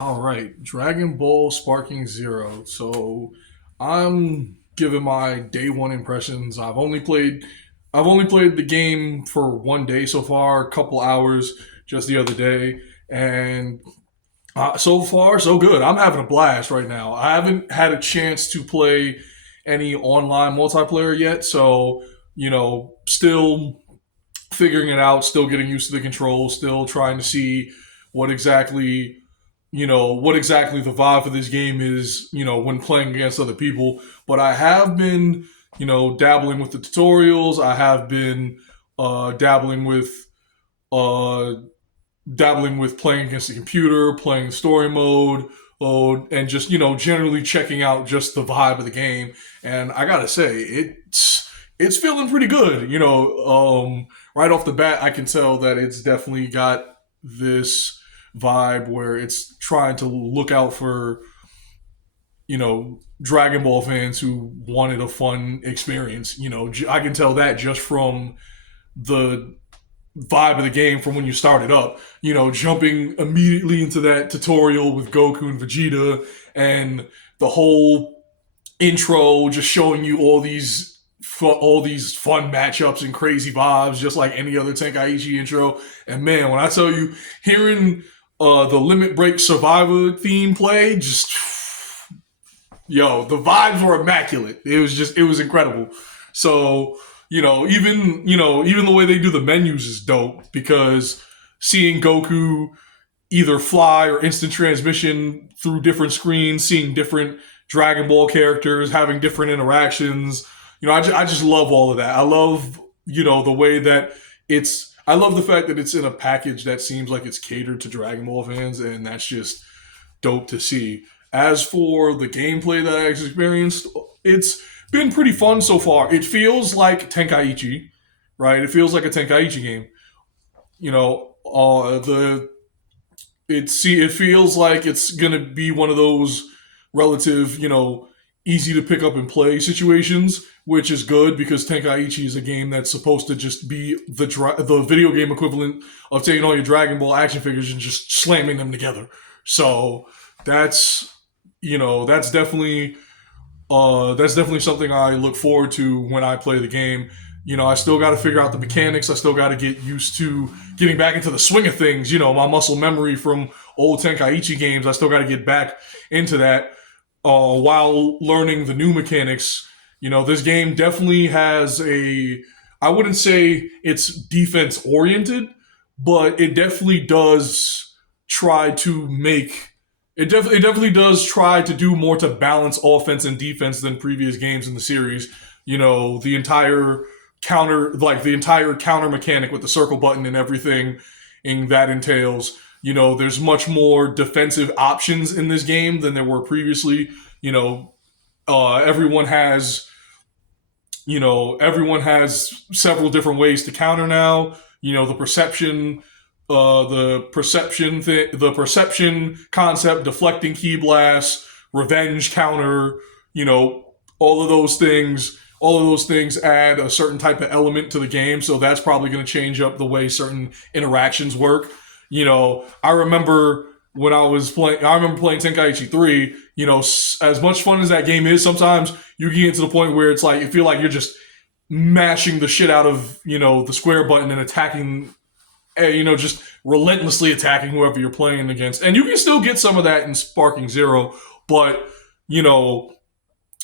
All right, Dragon Ball Sparking Zero. So I'm giving my day one impressions. I've only played the game for one day so far, a couple hours just the other day, and so far so good. I'm having a blast right now. I haven't had a chance to play any online multiplayer yet, so still figuring it out, still getting used to the controls, still trying to see what exactly what exactly the vibe for this game is, when playing against other people. But I have been, dabbling with the tutorials. I have been dabbling with uh, playing against the computer, playing story mode, and just generally checking out just the vibe of the game. And I gotta say, it's feeling pretty good. Right off the bat, I can tell that it's definitely got this vibe where it's trying to look out for Dragon Ball fans who wanted a fun experience. I can tell that just from the vibe of the game from when you start it up. Jumping immediately into that tutorial with Goku and Vegeta and the whole intro just showing you all these fun matchups and crazy vibes, just like any other Tenkaichi intro. And man, when I tell you, hearing the Limit Break Survivor theme play, just the vibes were immaculate. It was incredible. So even the way they do the menus is dope because seeing Goku either fly or instant transmission through different screens, seeing different Dragon Ball characters having different interactions. I just love all of that. I love the way that it's. I love the fact that it's in a package that seems like it's catered to Dragon Ball fans, and that's just dope to see. As for the gameplay that I experienced, it's been pretty fun so far. It feels like Tenkaichi, right? It feels like a Tenkaichi game. The it feels like it's gonna be one of those relative, easy to pick up and play situations, which is good because Tenkaichi is a game that's supposed to just be the video game equivalent of taking all your Dragon Ball action figures and just slamming them together. So that's that's definitely something I look forward to when I play the game. I still got to figure out the mechanics. I still got to get used to getting back into the swing of things. My muscle memory from old Tenkaichi games, I still got to get back into that while learning the new mechanics. This game definitely has I wouldn't say it's defense oriented, but it definitely does try to make it definitely does try to do more to balance offense and defense than previous games in the series. The entire counter mechanic with the circle button and everything and that entails. There's much more defensive options in this game than there were previously. Everyone has everyone has several different ways to counter now. The perception concept, deflecting key blasts, revenge counter, all of those things. All of those things add a certain type of element to the game, so that's probably going to change up the way certain interactions work. I remember when I was playing. I remember playing Tenkaichi 3. As much fun as that game is, sometimes you can get to the point where it's like you feel like you're just mashing the shit out of the square button and attacking, just relentlessly attacking whoever you're playing against. And you can still get some of that in Sparking Zero, but you know,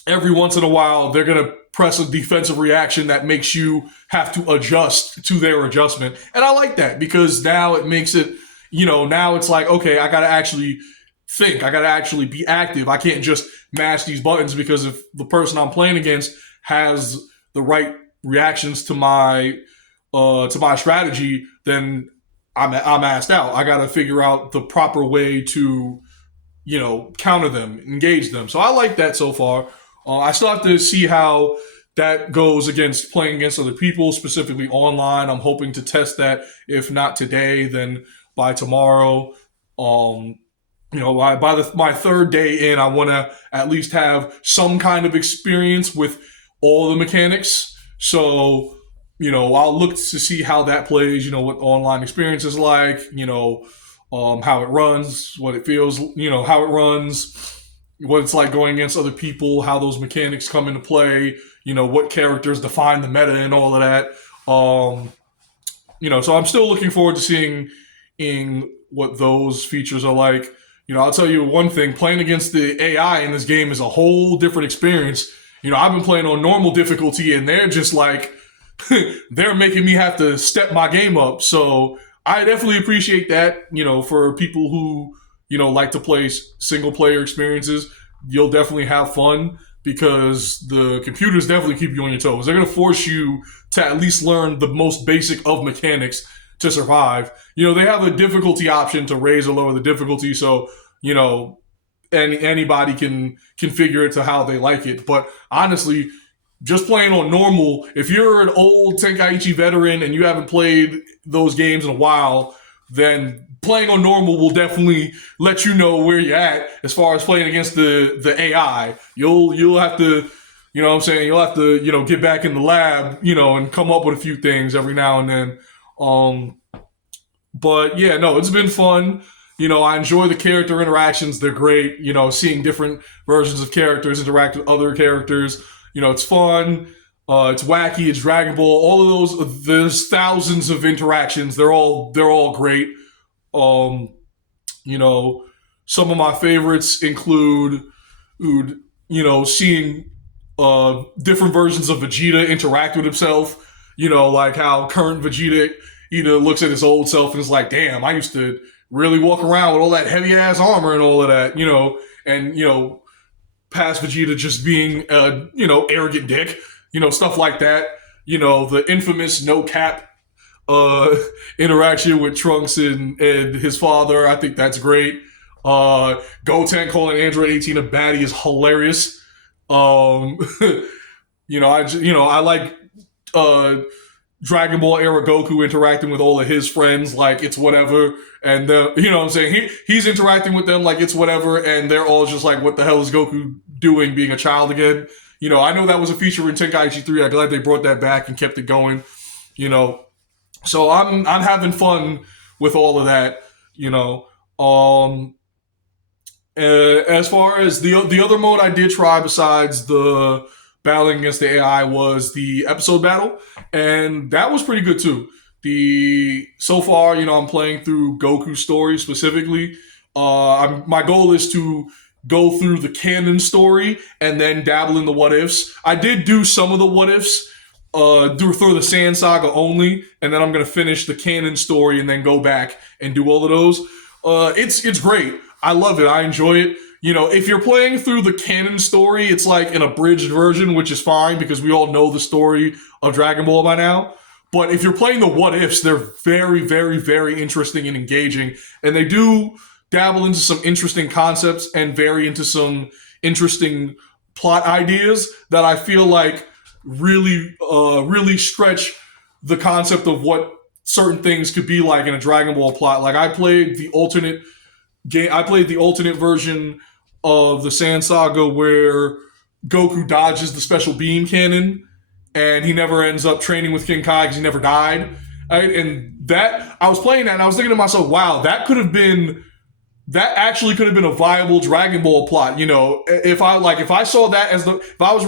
every once in a while they're gonna press a defensive reaction that makes you have to adjust to their adjustment. And I like that because now it makes it, now it's like, okay, I gotta actually think, I gotta actually be active. I can't just mash these buttons because if the person I'm playing against has the right reactions to my strategy, then I'm asked out. I got to figure out the proper way to counter them, engage them. So I like that so far. I still have to see how that goes against playing against other people, specifically online. I'm hoping to test that. If not today, then by tomorrow. My third day in, I want to at least have some kind of experience with all the mechanics. So I'll look to see how that plays. What the online experience is like. how it runs, what it feels, how it runs, what it's like going against other people, how those mechanics come into play, what characters define the meta and all of that. So I'm still looking forward to seeing in what those features are like. I'll tell you one thing, playing against the AI in this game is a whole different experience. I've been playing on normal difficulty and they're just like, they're making me have to step my game up. So I definitely appreciate that, for people who, like to play single player experiences. You'll definitely have fun because the computers definitely keep you on your toes. They're going to force you to at least learn the most basic of mechanics to survive. They have a difficulty option to raise or lower the difficulty. So, anybody can configure it to how they like it. But honestly, just playing on normal, if you're an old Tenkaichi veteran and you haven't played those games in a while, then playing on normal will definitely let you know where you're at as far as playing against the AI. You'll have to, you'll have to, get back in the lab, and come up with a few things every now and then. But yeah, no, it's been fun. I enjoy the character interactions. They're great. Seeing different versions of characters interact with other characters. It's fun. It's wacky. It's Dragon Ball. All of those. There's thousands of interactions. They're all great. Some of my favorites include, seeing different versions of Vegeta interact with himself. Like how current Vegeta either looks at his old self and is like, damn, I used to really walk around with all that heavy ass armor and all of that, and past Vegeta just being a, arrogant dick, stuff like that. The infamous no cap interaction with Trunks and his father. I think that's great. Goten calling Android 18 a baddie is hilarious. I like Dragon Ball era Goku interacting with all of his friends like it's whatever, and he's interacting with them like it's whatever, and they're all just like, what the hell is Goku doing being a child again? I know that was a feature in Tenkaichi 3. I'm glad they brought that back and kept it going. So I'm having fun with all of that. As far as the other mode I did try besides the battling against the AI was the episode battle, and that was pretty good too. So far, I'm playing through Goku's story specifically. My goal is to go through the canon story and then dabble in the what ifs. I did do some of the what ifs through the Sand Saga only, and then I'm gonna finish the canon story and then go back and do all of those. It's great. I love it. I enjoy it. If you're playing through the canon story, it's like an abridged version, which is fine because we all know the story of Dragon Ball by now. But if you're playing the what ifs, they're very, very, very interesting and engaging. And they do dabble into some interesting concepts and vary into some interesting plot ideas that I feel like really, really stretch the concept of what certain things could be like in a Dragon Ball plot. Like I played the alternate version of the Sand Saga where Goku dodges the special beam cannon and he never ends up training with King Kai because he never died. Right? And that, I was playing that and I was thinking to myself, wow, that actually could have been a viable Dragon Ball plot. If I saw that if I was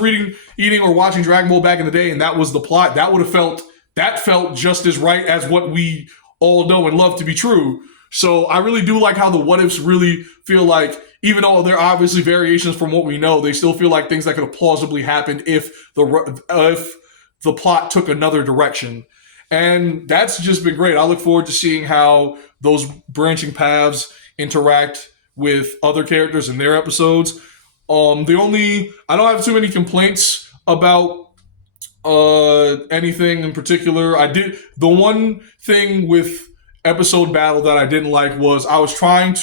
eating or watching Dragon Ball back in the day and that was the plot, that felt just as right as what we all know and love to be true. So I really do like how the what ifs really feel like, even though they're obviously variations from what we know, they still feel like things that could have plausibly happened if the plot took another direction. And that's just been great. I look forward to seeing how those branching paths interact with other characters in their episodes. I don't have too many complaints about anything in particular. The one thing with episode battle that I didn't like was I was playing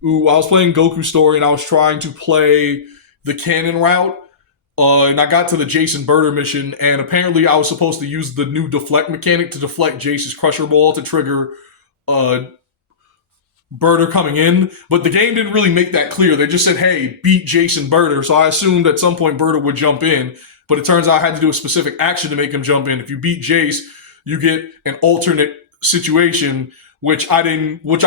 Goku story and I was trying to play the canon route, and I got to the Jason Birder mission, and apparently I was supposed to use the new deflect mechanic to deflect Jace's Crusher Ball to trigger Birder coming in, but the game didn't really make that clear. They just said, hey, beat Jason Birder, so I assumed at some point Birder would jump in, but it turns out I had to do a specific action to make him jump in. If you beat Jace, you get an alternate situation which I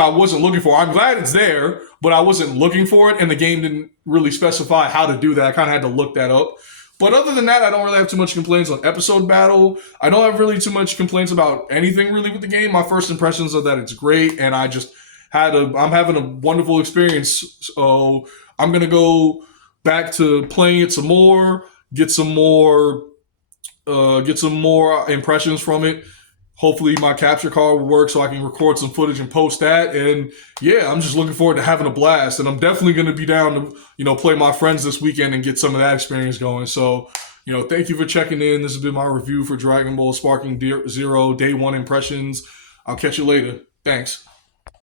wasn't looking for. I'm glad it's there, but I wasn't looking for it, and the game didn't really specify how to do that. I kind of had to look that up. But other than that, I don't really have too much complaints on episode battle. I don't have really too much complaints about anything really with the game. My first impressions are that it's great, and I'm having a wonderful experience. So I'm gonna go back to playing it some more, get some more impressions from it. Hopefully my capture card will work so I can record some footage and post that. And yeah, I'm just looking forward to having a blast. And I'm definitely going to be down to, play my friends this weekend and get some of that experience going. So, thank you for checking in. This has been my review for Dragon Ball Sparking Zero Day 1 impressions. I'll catch you later. Thanks.